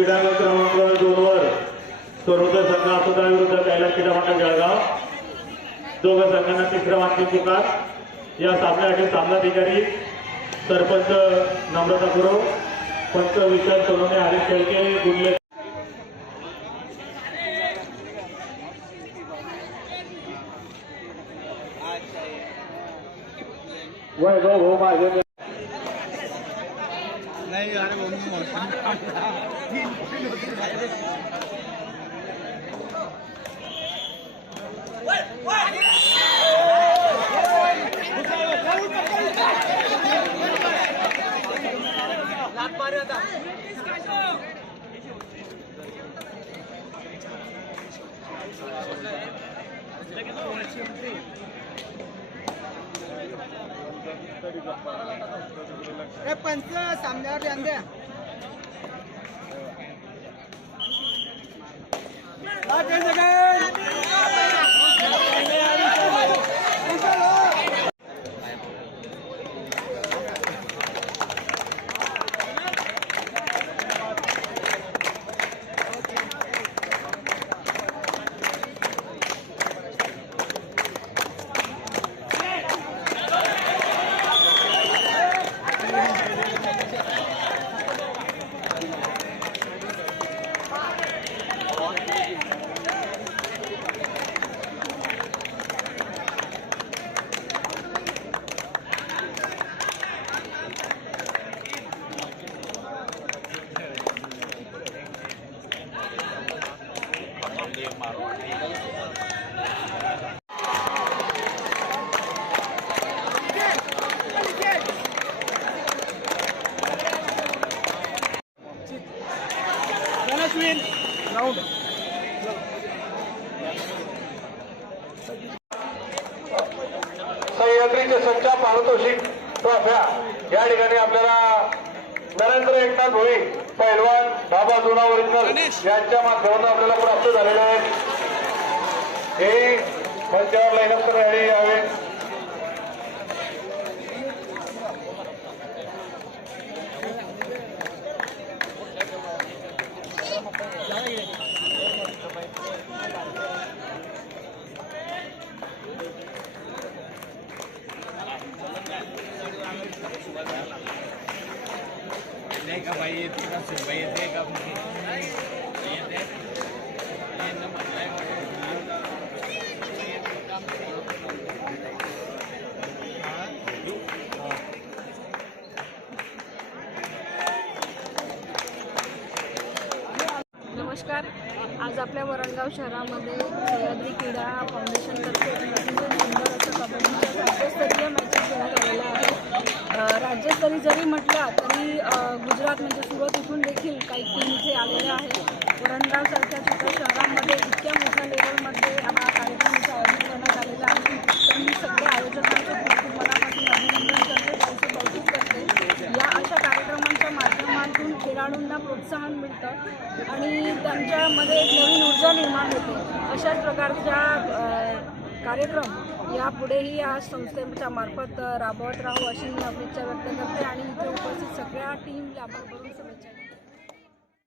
क्रीडांगण क्रमांक 2 वर सोनोदय संघ आसोदा विरुद्ध कैलास क्रीडा मंडळ जळगाव। दोघं संघांना तिसरा अंतिम पुकार। या सामन्यासाठी सामनाधिकारी सरपंच नम्रता गुरव, पंच विशाल सोनोने, हरीश शेळके, गुडले वैभव हो माझे नहीं यार वो लात मारे होता पंच सामन्यावर ध्यान द्या। सह्याद्रीचे संचार पारितोषिक ट्रॉफ्या या ठिकाणी आपल्याला नरेंद्र एकनाथ भोई पैलवान बाबा जुना ओरिजिनल यांच्या माध्यमातून आपल्याला प्राप्त झालेले आहेत। हे मंचावर लाईनअप करण्यासाठी यावे। देगा भाई ये तेरा से भाई देगा ये दे ये नंबर नमस्कार। आज आपल्या वरणगाव शहरामध्ये सह्याद्री क्रीडा फाउंडेशनतर्फे अतिशय सुंदर असं कबड्डीच्या राज्यस्तरीय मॅचेस घेण्यात आलेल्या आहेत। राज्यस्तरी जरी म्हटलं तरी गुजरात म्हणजे सुरत इथून देखील काही टीम इथे आलेल्या आहेत। वरणगावसारख्या छोट्या शहरामध्ये इतक्या मोठ्या लेवलमध्ये हा कार्यक्रमाचं आयोजन करण्यात आलेलं आहे। तर मी सगळ्या आयोजकांचं खूप मनापासून अभिनंदन करते, त्यांचं कौतुक करते। या अशा कार्यक्रमांच्या माध्यमातून खेळाडूंना प्रोत्साहन मिळतं आणि त्यांच्यामध्ये एक नवीन ऊर्जा निर्माण होते। अशाच प्रकारच्या कार्यक्रम यापुढेही या संस्थेच्या मार्फत राबवत राहू अशी मी अपेक्षा व्यक्त करते आणि इथे उपस्थित सगळ्या टीमला